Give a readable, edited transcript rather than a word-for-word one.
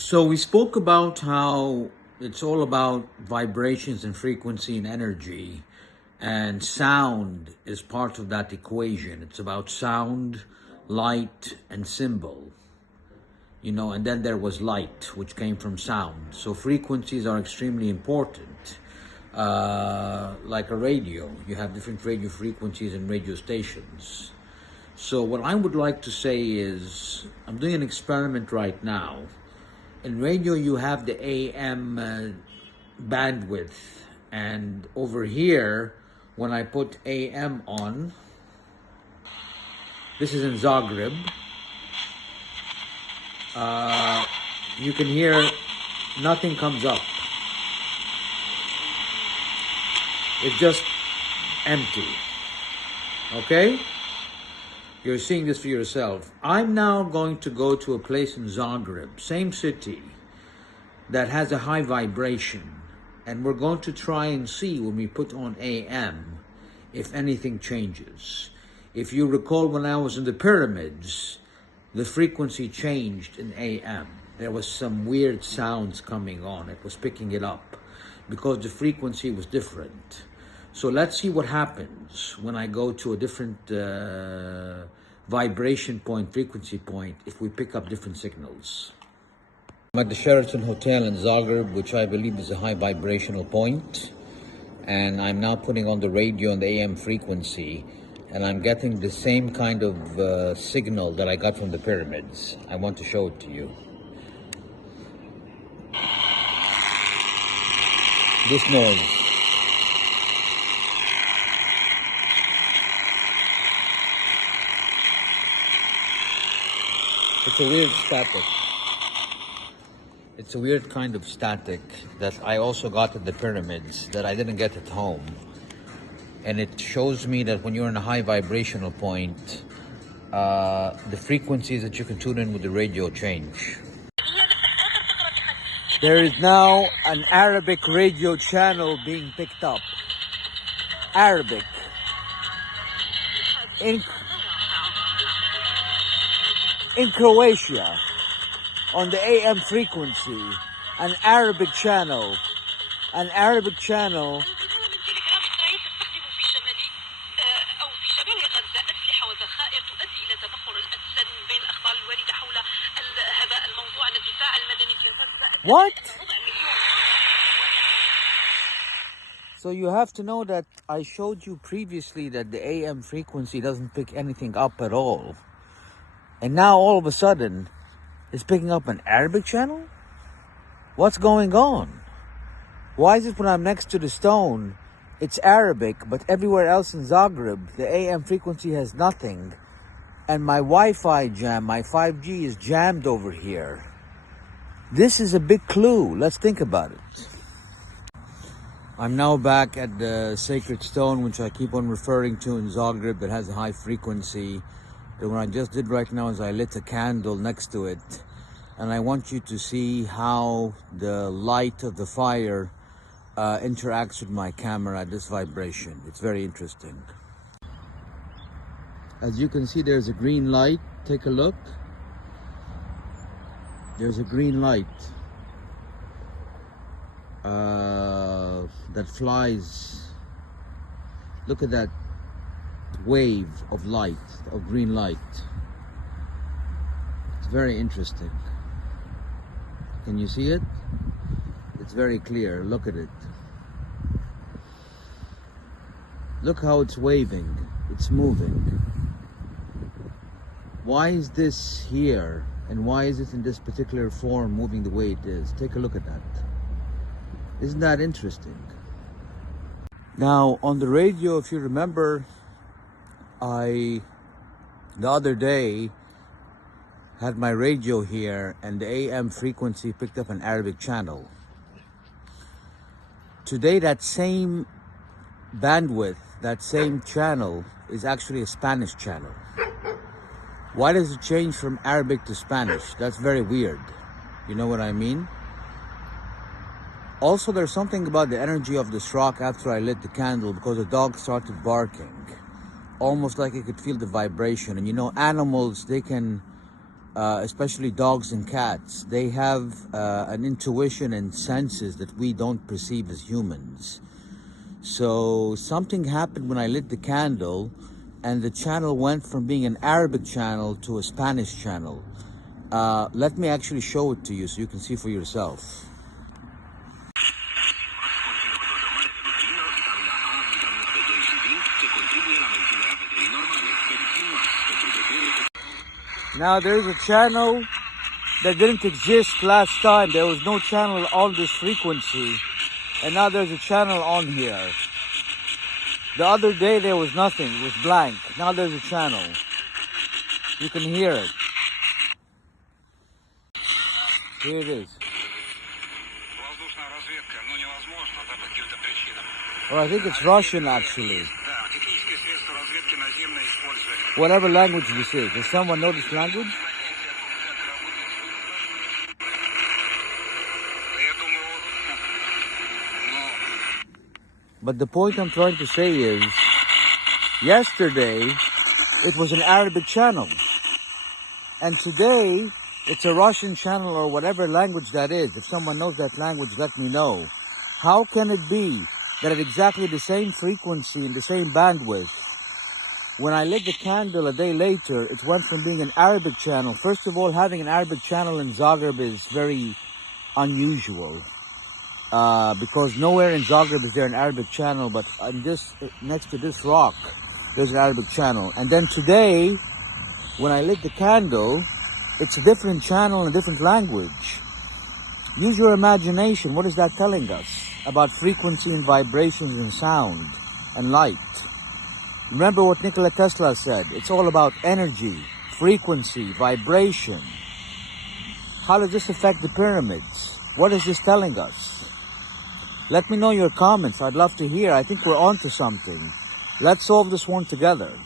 So we spoke about how it's all about vibrations and frequency and energy, and sound is part of that equation. It's about sound, light, and symbol, and then there was light, which came from sound. So frequencies are extremely important. Like a radio, you have different radio frequencies and radio stations. So what I would like to say is, I'm doing an experiment right now. In radio, you have the AM bandwidth, and over here, when I put AM on, this is in Zagreb, you can hear nothing comes up. It's just empty. Okay? You're seeing this for yourself. I'm now going to go to a place in Zagreb, same city, that has a high vibration. And we're going to try and see when we put on AM if anything changes. If you recall, when I was in the pyramids, the frequency changed in AM. There was some weird sounds coming on. It was picking it up because the frequency was different. So let's see what happens when I go to a different vibration point, frequency point, if we pick up different signals. I'm at the Sheraton Hotel in Zagreb, which I believe is a high vibrational point. And I'm now putting on the radio and the AM frequency, and I'm getting the same kind of signal that I got from the pyramids. I want to show it to you. This noise. It's a weird static. It's a weird kind of static that I also got at the pyramids that I didn't get at home. And it shows me that when you're in a high vibrational point, the frequencies that you can tune in with the radio change. There is now an Arabic radio channel being picked up. Arabic. In Croatia, on the AM frequency, an Arabic channel. What? So you have to know that I showed you previously that the AM frequency doesn't pick anything up at all. And now all of a sudden, it's picking up an Arabic channel? What's going on? Why is it when I'm next to the stone, it's Arabic, but everywhere else in Zagreb, the AM frequency has nothing, and my Wi-Fi jam, my 5G is jammed over here? This is a big clue. Let's think about it. I'm now back at the sacred stone, which I keep on referring to in Zagreb, that has a high frequency. And what I just did right now is I lit a candle next to it, and I want you to see how the light of the fire interacts with my camera at this vibration. It's very interesting. As you can see, there's a green light. Take a look. There's a green light that flies. Look at that wave of light, of green light. It's very interesting. Can you see it? It's very clear. Look at it. Look how it's waving. It's moving. Why is this here? And why is it in this particular form moving the way it is? Take a look at that. Isn't that interesting? Now, on the radio, if you remember, the other day, had my radio here, and the AM frequency picked up an Arabic channel. Today, that same bandwidth, that same channel, is actually a Spanish channel. Why does it change from Arabic to Spanish? That's very weird. You know what I mean? Also, there's something about the energy of this rock after I lit the candle, because the dog started barking. Almost like I could feel the vibration. And you know, animals, they can especially dogs and cats, they have an intuition and senses that we don't perceive as humans. So something happened when I lit the candle, and the channel went from being an Arabic channel to a Spanish channel. Let me actually show it to you so you can see for yourself. Now there's a channel that didn't exist last time. There was no channel on this frequency, and now there's a channel on here. The other day there was nothing, it was blank. Now there's a channel. You can hear it. Here it is. Or I think it's Russian actually. Whatever language this is. Does someone know this language? But the point I'm trying to say is, yesterday it was an Arabic channel. And today it's a Russian channel or whatever language that is. If someone knows that language, let me know. How can it be that at exactly the same frequency and the same bandwidth, when I lit the candle a day later, it went from being an Arabic channel. First of all, having an Arabic channel in Zagreb is very unusual. Because nowhere in Zagreb is there an Arabic channel, but on this, next to this rock, there's an Arabic channel. And then today, when I lit the candle, it's a different channel and a different language. Use your imagination. What is that telling us about frequency and vibrations and sound and light? Remember what Nikola Tesla said. It's all about energy, frequency, vibration. How does this affect the pyramids? What is this telling us? Let me know your comments. I'd love to hear. I think we're onto something. Let's solve this one together.